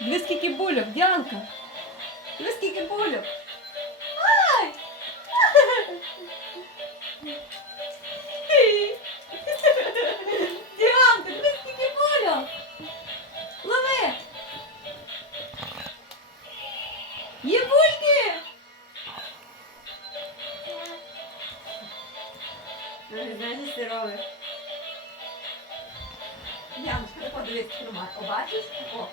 Диви скільки бульок, Діанка. Диви скільки бульок. Ай! Діанка, диви скільки бульок. Лови. Є бульки. Знаєш, здоровий. Яночка, подивись, тримай. О, бачиш? О,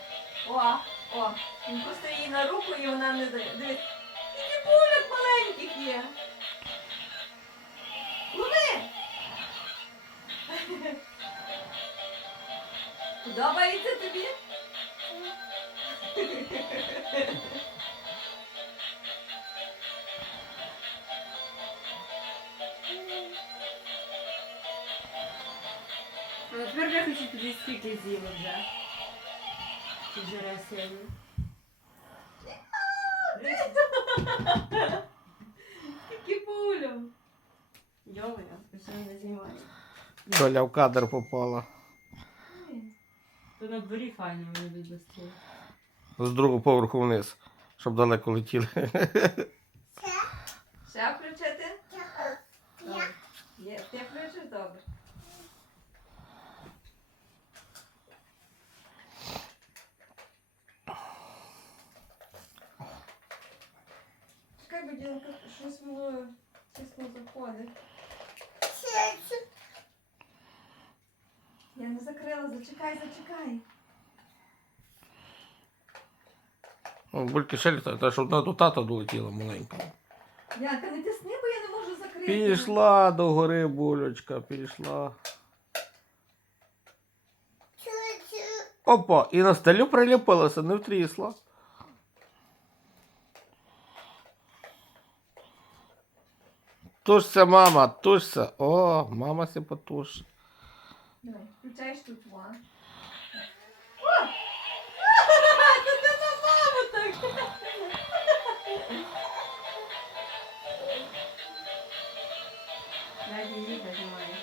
о, о. Він просто її на руку і вона не дає. Дивись. Скільки бульок маленьких є. Лови! Подобається тобі? А тепер я хочу тобі скільки з'їла вже. Жере сильно? Скільки бульок. Йо-моє, що не знімаю. Доля в кадр попала. То на дворі файно вони відвести. З другого поверху вниз, щоб далеко летіли. Ще включити? Добре. Є, ти включиш добре. Чекай, бо щось воно тісно заходить. Я не закрила, зачекай, зачекай. Ну, Бульки ще літають, та щоб одна до тата долетіла маленька. Янка, не тисни, бо я не можу закрити. Пішла до гори булечка, пішла. Опа, і на стелю приліпилася, не втрісла. Тушся, мама, тушся. О, мама се потуше. Давай, включаєш тут вон. О! Це ти на маму так. Навіть її нажимаєш.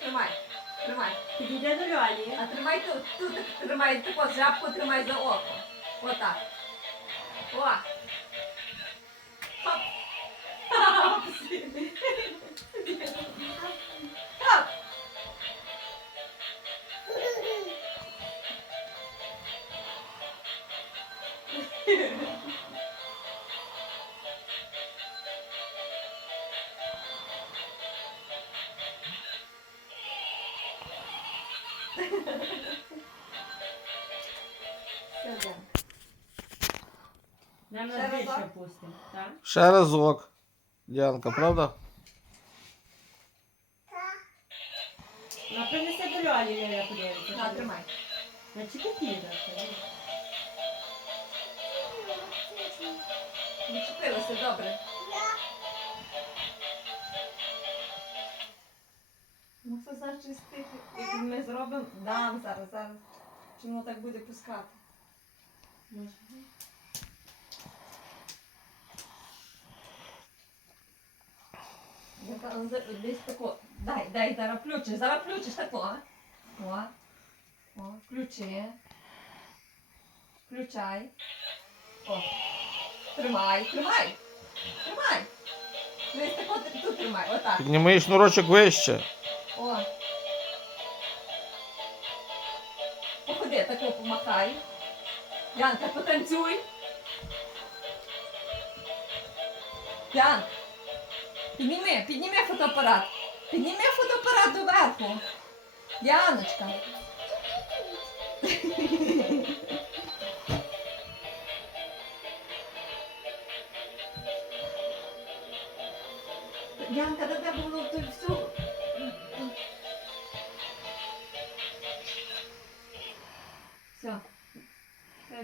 Тримай, тримай. Підійде до Льолі. А тримай тут, тут тримай, таку жабку тримай за око. Отак. О. Все. Нам Ще на більше разок? пустимо, так? Ще разок. Діанка, правда? Ну, принесе до Льолі, Ліля подивиться. На, тримай. На чекапіда. Відчепилося, добре. Ну це зараз через як ми зробимо, дам зараз, зараз. Воно так буде пускати? Десь тако. Дай, дай, зараз включиш, зараз включиш тако. О. О, включи. Включай. О. Тримай, тримай. Тримай. Десь ти- тут тримай, отак. Підніми шнурочок вище. О. Походи, тако помахай. Янка, потанцюй. Ян, підніми, підніми фотоапарат. Підніми фотоапарат доверху. Яночка.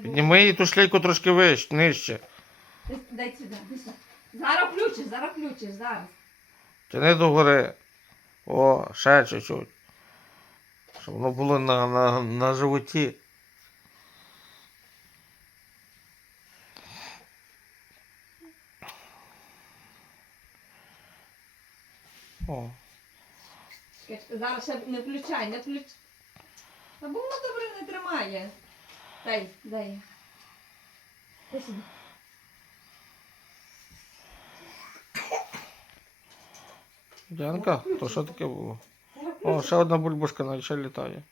Підніми її ту шлейку трошки вище, нижче. Дай сюди, дай. Зараз включиш, зараз включиш, зараз. Тяни до гори. О, ще чуть-чуть. Щоб воно було на, на, на животі. О. Зараз ще не включай, не включай. Та бо воно добре не тримає. Дай, дай. Сюди. Діанка, то що таке було? О, ще одна бульбашка навіть ще літає.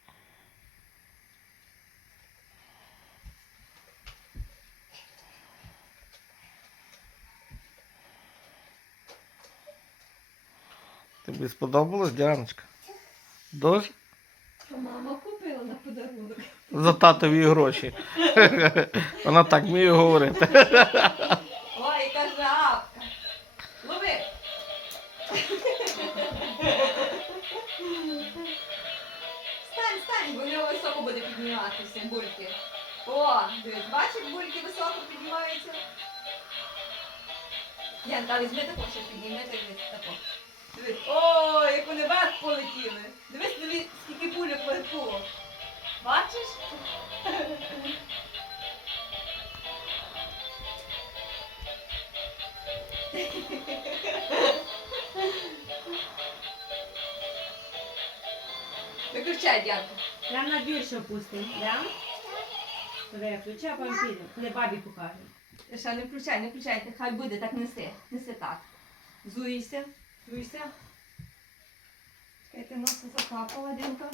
Тобі сподобалось, Діаночка? Дуже? Мама купила на подарунок. За татові гроші. Вона так вміє говорити. Ой, яка жабка. Лови. Стань, стань, бо в нього високо буде підніматися бульки. О, дивись, бачиш, бульки високо піднімаються. Янка, візьми тако, ще підніми, так тако. Дивись, о, як вони вверх полетіли. Дивись, дивись, скільки бульок вверху. Бачиш? Виключай, Янка. Прям на більше опустимо, да? Туди включай, а потім підемо. Коли бабі покажемо. Ще не включай, не включай, хай буде, так неси. Неси так. Зуйся, зуйся. Чекайте, носа закапала, Дінка.